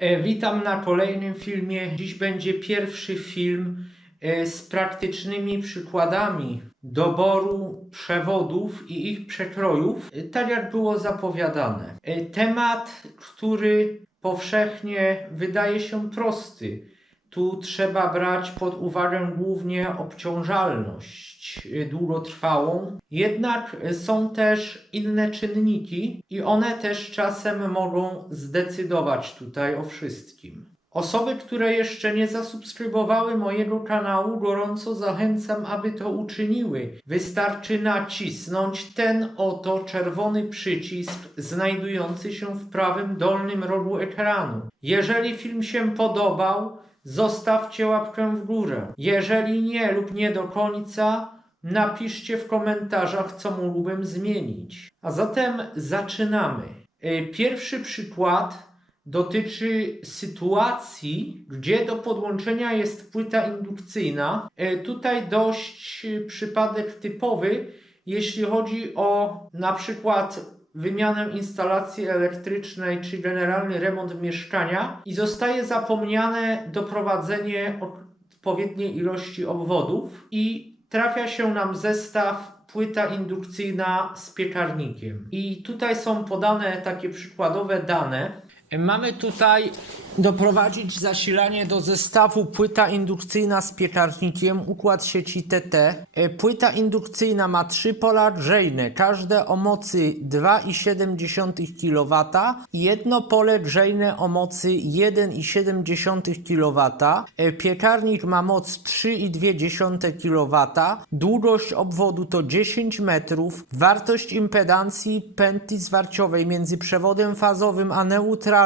E, Witam na kolejnym filmie. Dziś będzie pierwszy film e, z praktycznymi przykładami doboru przewodów i ich przekrojów, e, tak jak było zapowiadane. Temat, który powszechnie wydaje się prosty. Tu trzeba brać pod uwagę głównie obciążalność y, długotrwałą, jednak y, są też inne czynniki i one też czasem mogą zdecydować tutaj o wszystkim. Osoby, które jeszcze nie zasubskrybowały mojego kanału, gorąco zachęcam, aby to uczyniły. Wystarczy nacisnąć ten oto czerwony przycisk znajdujący się w prawym dolnym rogu ekranu. Jeżeli film się podobał, zostawcie łapkę w górę. Jeżeli nie lub nie do końca, napiszcie w komentarzach, co mógłbym zmienić. A zatem zaczynamy. Y, Pierwszy przykład dotyczy sytuacji, gdzie do podłączenia jest płyta indukcyjna. E, Tutaj dość e, przypadek typowy, jeśli chodzi o na przykład wymianę instalacji elektrycznej czy generalny remont mieszkania i zostaje zapomniane doprowadzenie odpowiedniej ilości obwodów i trafia się nam zestaw płyta indukcyjna z piekarnikiem. I tutaj są podane takie przykładowe dane. Mamy tutaj doprowadzić zasilanie do zestawu płyta indukcyjna z piekarnikiem, układ sieci TT. E, Płyta indukcyjna ma trzy pola grzejne, każde o mocy 2,7 kW jedno pole grzejne o mocy 1,7 kW. E, Piekarnik ma moc 3,2 kW, długość obwodu to 10 metrów, wartość impedancji pętli zwarciowej między przewodem fazowym a neutralnym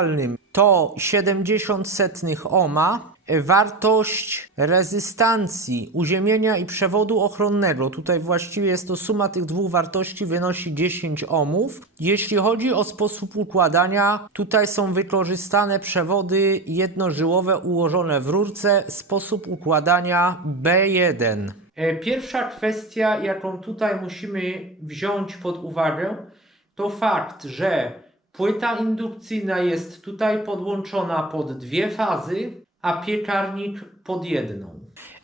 to 70 setnych ohma. Wartość rezystancji uziemienia i przewodu ochronnego, tutaj właściwie jest to suma tych dwóch wartości, wynosi 10 ohmów. Jeśli chodzi o sposób układania, tutaj są wykorzystane przewody jednożyłowe ułożone w rurce, sposób układania B1. E, Pierwsza kwestia, jaką tutaj musimy wziąć pod uwagę, to fakt, że płyta indukcyjna jest tutaj podłączona pod dwie fazy, a piekarnik pod jedną.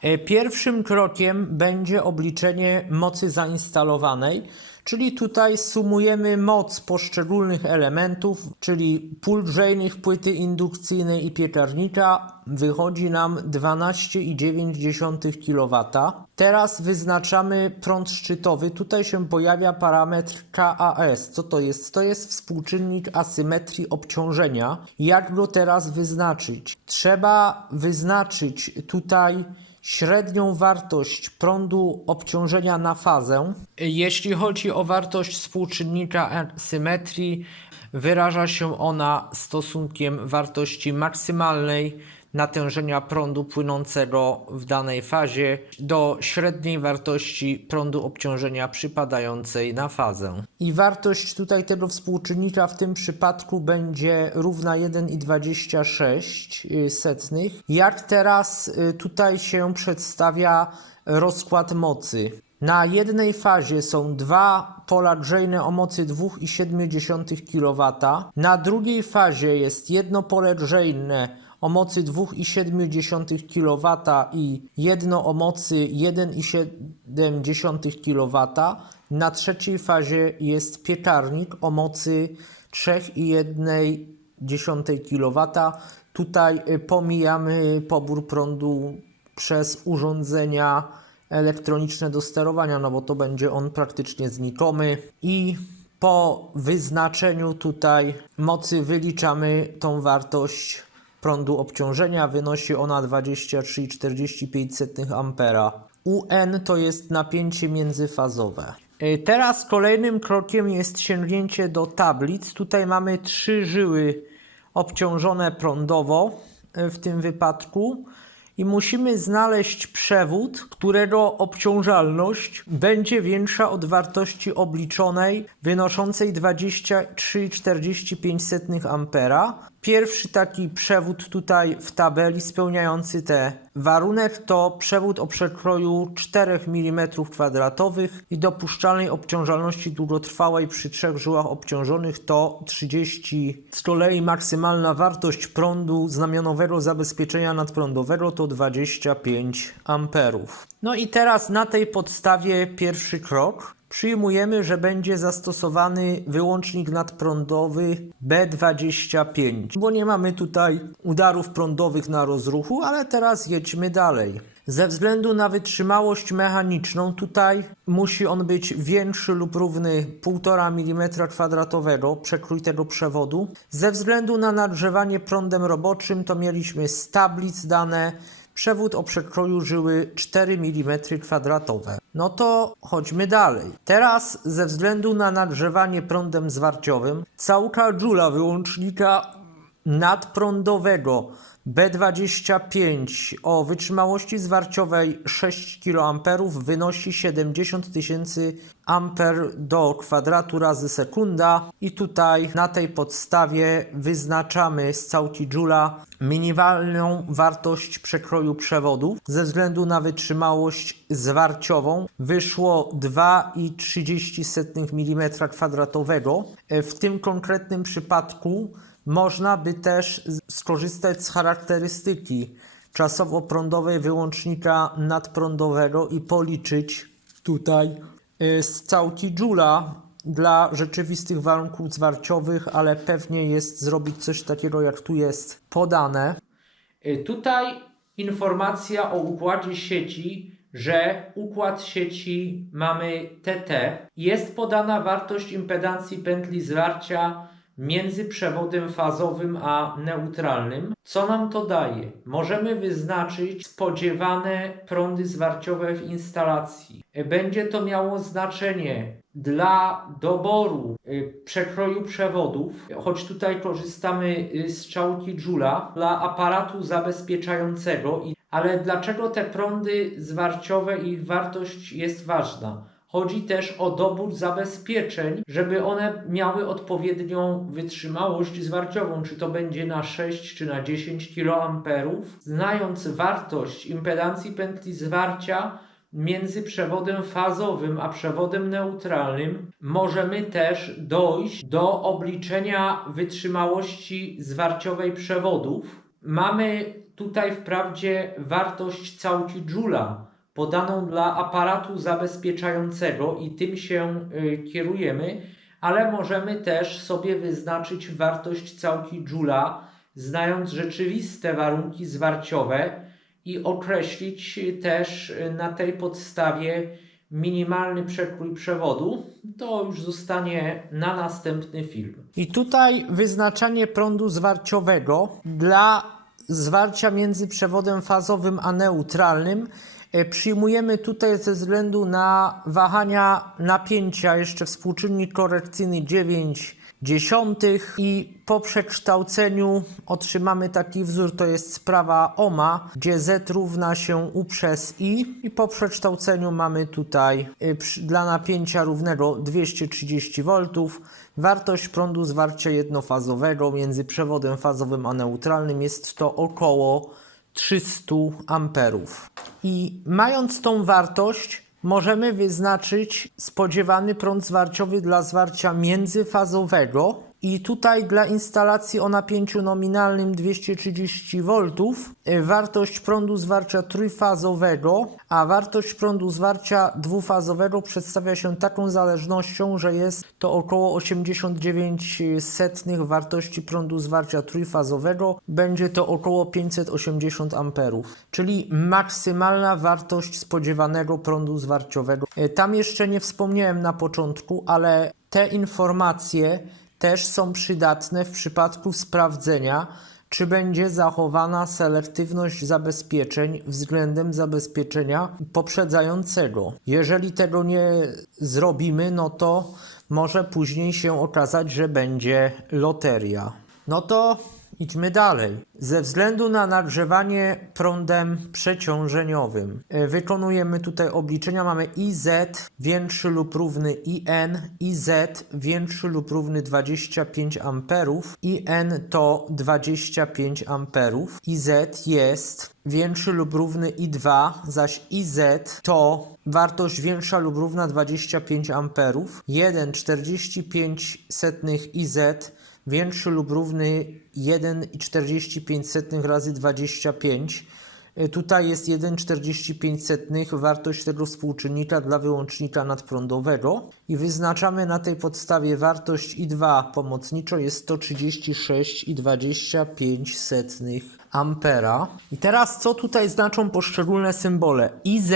E, Pierwszym krokiem będzie obliczenie mocy zainstalowanej, czyli tutaj sumujemy moc poszczególnych elementów, czyli pól grzejnych płyty indukcyjnej i piekarnika. Wychodzi nam 12,9 kW. Teraz wyznaczamy prąd szczytowy. Tutaj się pojawia parametr KAS. Co to jest? To jest współczynnik asymetrii obciążenia. Jak go teraz wyznaczyć? Trzeba wyznaczyć tutaj średnią wartość prądu obciążenia na fazę. Jeśli chodzi o wartość współczynnika asymetrii, wyraża się ona stosunkiem wartości maksymalnej natężenia prądu płynącego w danej fazie do średniej wartości prądu obciążenia przypadającej na fazę. I wartość tutaj tego współczynnika w tym przypadku będzie równa 1,26 y, setnych. Jak teraz y, tutaj się przedstawia rozkład mocy? Na jednej fazie są dwa pola grzejne o mocy 2,7 kW. Na drugiej fazie jest jedno pole grzejne o mocy 2,7 kW i jedno o mocy 1,7 kW. Na trzeciej fazie jest piekarnik o mocy 3,1 kW. Tutaj y, pomijamy pobór prądu przez urządzenia elektroniczne do sterowania, no bo to będzie on praktycznie znikomy. I po wyznaczeniu tutaj mocy wyliczamy tą wartość prądu obciążenia. Wynosi ona 23,45 A. UN to jest napięcie międzyfazowe. E, Teraz kolejnym krokiem jest sięgnięcie do tablic. Tutaj mamy trzy żyły obciążone prądowo e, w tym wypadku i musimy znaleźć przewód, którego obciążalność będzie większa od wartości obliczonej wynoszącej 23,45 A Pierwszy taki przewód tutaj w tabeli spełniający te warunek to przewód o przekroju 4 mm kwadratowych i dopuszczalnej obciążalności długotrwałej przy trzech żyłach obciążonych to 30. Z kolei maksymalna wartość prądu znamionowego zabezpieczenia nadprądowego to 25 amperów. No i teraz na tej podstawie pierwszy krok. Przyjmujemy, że będzie zastosowany wyłącznik nadprądowy B25, bo nie mamy tutaj udarów prądowych na rozruchu, ale teraz jedźmy dalej. Ze względu na wytrzymałość mechaniczną tutaj musi on być większy lub równy 1,5 mm kwadratowego przekrój tego przewodu. Ze względu na nagrzewanie prądem roboczym to mieliśmy z tablic dane przewód o przekroju żyły 4 mm kwadratowe. No to chodźmy dalej. Teraz ze względu na nagrzewanie prądem zwarciowym całka dżula wyłącznika nadprądowego B25 o wytrzymałości zwarciowej 6 kA wynosi 70 tysięcy amper do kwadratu razy sekunda i tutaj na tej podstawie wyznaczamy z całki dżula minimalną wartość przekroju przewodu ze względu na wytrzymałość zwarciową wyszło 2,30 mm kwadratowego. W tym konkretnym przypadku można by też skorzystać z charakterystyki czasowo-prądowej wyłącznika nadprądowego i policzyć tutaj y, z całki Joula dla rzeczywistych warunków zwarciowych, ale pewnie jest zrobić coś takiego, jak tu jest podane. Y, Tutaj informacja o układzie sieci, że układ sieci mamy TT. Jest podana wartość impedancji pętli zwarcia między przewodem fazowym a neutralnym. Co nam to daje? Możemy wyznaczyć spodziewane prądy zwarciowe w instalacji. Będzie to miało znaczenie dla doboru y, przekroju przewodów, choć tutaj korzystamy y, z czałki Joula, dla aparatu zabezpieczającego. Ale dlaczego te prądy zwarciowe i ich wartość jest ważna? Chodzi też o dobór zabezpieczeń, żeby one miały odpowiednią wytrzymałość zwarciową, czy to będzie na 6 czy na 10 kA. Znając wartość impedancji pętli zwarcia między przewodem fazowym a przewodem neutralnym, możemy też dojść do obliczenia wytrzymałości zwarciowej przewodów. Mamy tutaj wprawdzie wartość całki Joula, podaną dla aparatu zabezpieczającego i tym się y, kierujemy, ale możemy też sobie wyznaczyć wartość całki Joula, znając rzeczywiste warunki zwarciowe i określić też y, na tej podstawie minimalny przekrój przewodu. To już zostanie na następny film. I tutaj wyznaczanie prądu zwarciowego dla zwarcia między przewodem fazowym a neutralnym przyjmujemy tutaj ze względu na wahania napięcia jeszcze współczynnik korekcyjny 9 dziesiątych i po przekształceniu otrzymamy taki wzór, to jest sprawa OMA, gdzie Z równa się U przez I i po przekształceniu mamy tutaj przy- dla napięcia równego 230 V wartość prądu zwarcia jednofazowego między przewodem fazowym a neutralnym jest to około 300 amperów. I mając tą wartość, możemy wyznaczyć spodziewany prąd zwarciowy dla zwarcia międzyfazowego i tutaj dla instalacji o napięciu nominalnym 230 V y, wartość prądu zwarcia trójfazowego, a wartość prądu zwarcia dwufazowego przedstawia się taką zależnością, że jest to około 89 setnych wartości prądu zwarcia trójfazowego, będzie to około 580 amperów, czyli maksymalna wartość spodziewanego prądu zwarciowego. Y, Tam jeszcze nie wspomniałem na początku, ale te informacje też są przydatne w przypadku sprawdzenia, czy będzie zachowana selektywność zabezpieczeń względem zabezpieczenia poprzedzającego. Jeżeli tego nie zrobimy, no to może później się okazać, że będzie loteria. No to Idźmy dalej. Ze względu na nagrzewanie prądem przeciążeniowym e, wykonujemy tutaj obliczenia. Mamy IZ większy lub równy IN, IZ większy lub równy 25 amperów, IN to 25 amperów, IZ jest większy lub równy I2, zaś IZ to wartość większa lub równa 25 amperów, 1,45 IZ większy lub równy 1,45 razy 25. Y, Tutaj jest 1,45 wartość tego współczynnika dla wyłącznika nadprądowego i wyznaczamy na tej podstawie wartość I2 pomocniczo jest 136,25 ampera. I teraz co tutaj znaczą poszczególne symbole? IZ,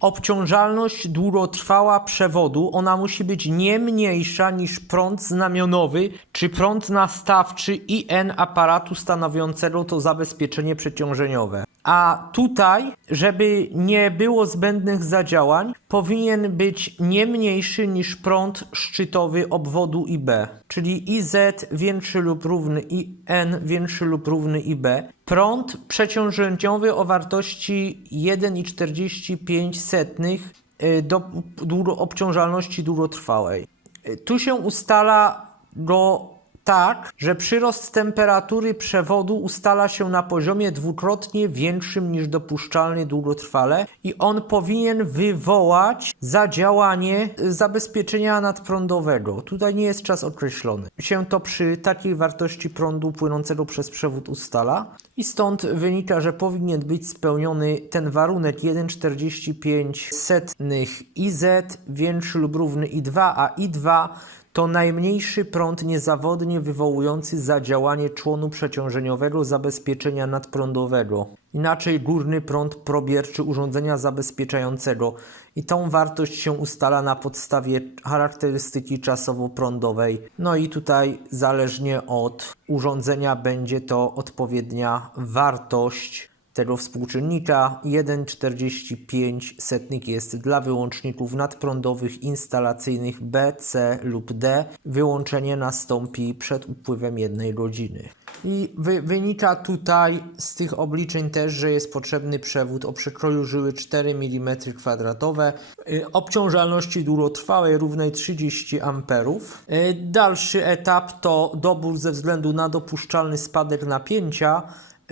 obciążalność długotrwała przewodu, ona musi być nie mniejsza niż prąd znamionowy czy prąd nastawczy IN aparatu stanowiącego to zabezpieczenie przeciążeniowe. A tutaj, żeby nie było zbędnych zadziałań, powinien być nie mniejszy niż prąd szczytowy obwodu IB, czyli IZ większy lub równy IN większy lub równy IB. Prąd przeciążeniowy o wartości 1,45 y, do długo, obciążalności długotrwałej. Y, Tu się ustala go tak, że przyrost temperatury przewodu ustala się na poziomie dwukrotnie większym niż dopuszczalny długotrwale i on powinien wywołać zadziałanie zabezpieczenia nadprądowego. Tutaj nie jest czas określony. Się to przy takiej wartości prądu płynącego przez przewód ustala i stąd wynika, że powinien być spełniony ten warunek 1,45 IZ większy lub równy I2, a I2 to najmniejszy prąd niezawodnie wywołujący zadziałanie członu przeciążeniowego zabezpieczenia nadprądowego. Inaczej górny prąd probierczy urządzenia zabezpieczającego i tą wartość się ustala na podstawie charakterystyki czasowo-prądowej. No i tutaj zależnie od urządzenia będzie to odpowiednia wartość tego współczynnika 1,45 jest dla wyłączników nadprądowych instalacyjnych B, C lub D. Wyłączenie nastąpi przed upływem jednej godziny. I wy, wynika tutaj z tych obliczeń też, że jest potrzebny przewód o przekroju żyły 4 mm kwadratowe, y, obciążalności długotrwałej równej 30 amperów. Y, Dalszy etap to dobór ze względu na dopuszczalny spadek napięcia.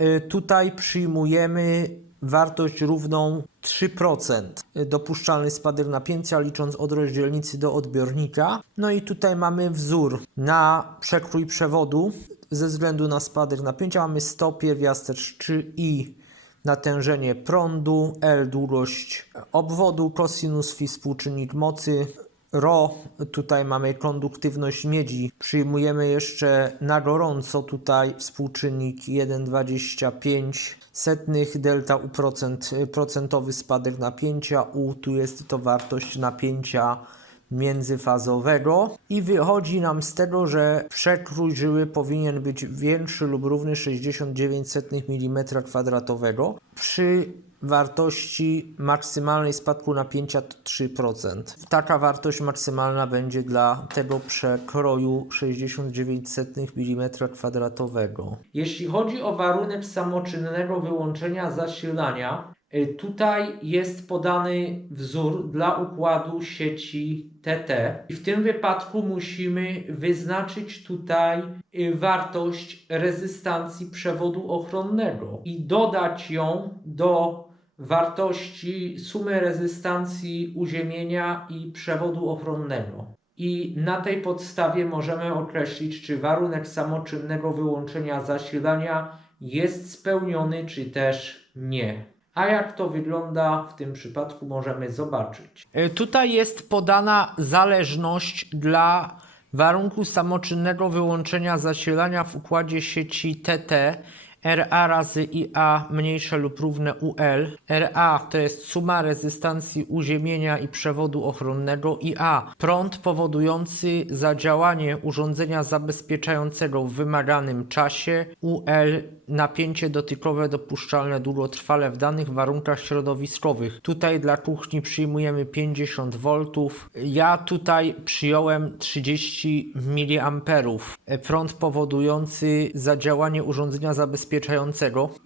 Y, Tutaj przyjmujemy wartość równą 3%. Y, Dopuszczalny spadek napięcia licząc od rozdzielnicy do odbiornika. No i tutaj mamy wzór na przekrój przewodu. Ze względu na spadek napięcia mamy 100 pierwiastek 3i natężenie prądu, L długość obwodu, cosinus phi współczynnik mocy, Rho, tutaj mamy konduktywność miedzi. Przyjmujemy jeszcze na gorąco tutaj współczynnik 1,25 setnych delta U procent, procentowy spadek napięcia. U, tu jest to wartość napięcia międzyfazowego. I wychodzi nam z tego, że przekrój żyły powinien być większy lub równy 69 mm kwadratowego. Przy wartości maksymalnej spadku napięcia to 3%. Taka wartość maksymalna będzie dla tego przekroju 69 mm kwadratowego. Jeśli chodzi o warunek samoczynnego wyłączenia zasilania, y, tutaj jest podany wzór dla układu sieci TT. I w tym wypadku musimy wyznaczyć tutaj y, wartość rezystancji przewodu ochronnego i dodać ją do wartości sumy rezystancji uziemienia i przewodu ochronnego. I na tej podstawie możemy określić, czy warunek samoczynnego wyłączenia zasilania jest spełniony, czy też nie. A jak to wygląda w tym przypadku, możemy zobaczyć. Tutaj jest podana zależność dla warunku samoczynnego wyłączenia zasilania w układzie sieci TT RA razy IA mniejsze lub równe UL. RA to jest suma rezystancji uziemienia i przewodu ochronnego. IA prąd powodujący zadziałanie urządzenia zabezpieczającego w wymaganym czasie. UL napięcie dotykowe dopuszczalne długotrwale w danych warunkach środowiskowych. Tutaj dla kuchni przyjmujemy 50 V. Ja tutaj przyjąłem 30 mA. Prąd powodujący zadziałanie urządzenia zabezpieczającego.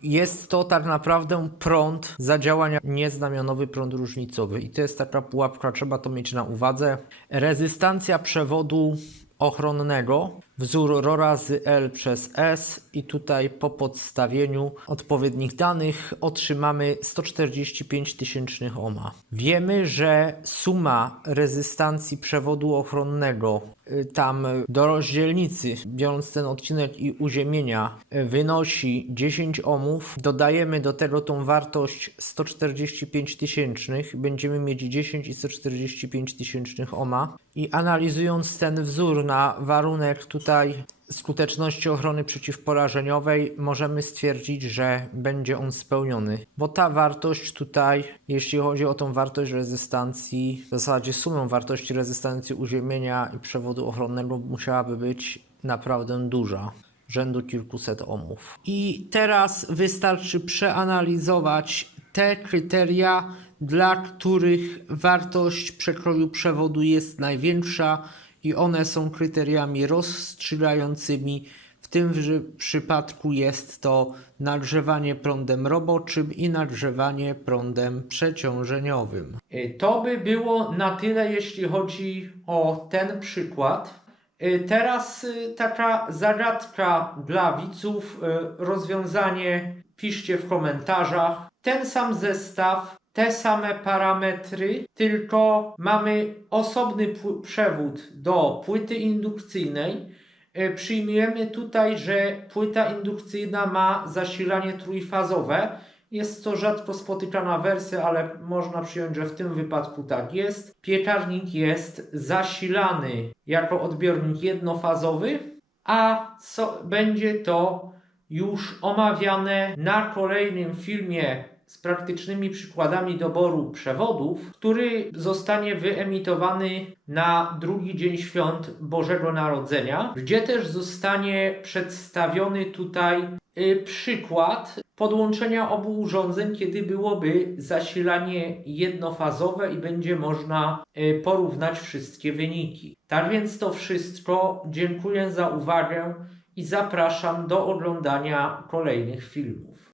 Jest to tak naprawdę prąd zadziałania nieznamionowy prąd różnicowy. I to jest taka pułapka, trzeba to mieć na uwadze. Rezystancja przewodu ochronnego, wzór ρ razy L przez S i tutaj po podstawieniu odpowiednich danych otrzymamy 145 tysięcznych ohma. Wiemy, że suma rezystancji przewodu ochronnego y, tam do rozdzielnicy, biorąc ten odcinek i uziemienia, y, wynosi 10 ohmów. Dodajemy do tego tą wartość 145 tysięcznych, będziemy mieć 10 i 145 tysięcznych ohma. I analizując ten wzór na warunek tutaj skuteczności ochrony przeciwporażeniowej, możemy stwierdzić, że będzie on spełniony. Bo ta wartość tutaj, jeśli chodzi o tą wartość rezystancji, w zasadzie sumą wartości rezystancji uziemienia i przewodu ochronnego musiałaby być naprawdę duża rzędu kilkuset ohmów. I teraz wystarczy przeanalizować te kryteria, dla których wartość przekroju przewodu jest największa i one są kryteriami rozstrzygającymi. W tym przypadku jest to nagrzewanie prądem roboczym i nagrzewanie prądem przeciążeniowym. To by było na tyle, jeśli chodzi o ten przykład. Y, Teraz y, taka zagadka dla widzów, y, rozwiązanie piszcie w komentarzach. Ten sam zestaw, te same parametry, tylko mamy osobny przewód do płyty indukcyjnej. Y, Przyjmujemy tutaj, że płyta indukcyjna ma zasilanie trójfazowe. Jest to rzadko spotykana wersja, ale można przyjąć, że w tym wypadku tak jest. Piekarnik jest zasilany jako odbiornik jednofazowy, a co będzie to już omawiane na kolejnym filmie z praktycznymi przykładami doboru przewodów, który zostanie wyemitowany na drugi dzień świąt Bożego Narodzenia, gdzie też zostanie przedstawiony tutaj y, przykład podłączenia obu urządzeń, kiedy byłoby zasilanie jednofazowe i będzie można y, porównać wszystkie wyniki. Tak więc to wszystko. Dziękuję za uwagę i zapraszam do oglądania kolejnych filmów.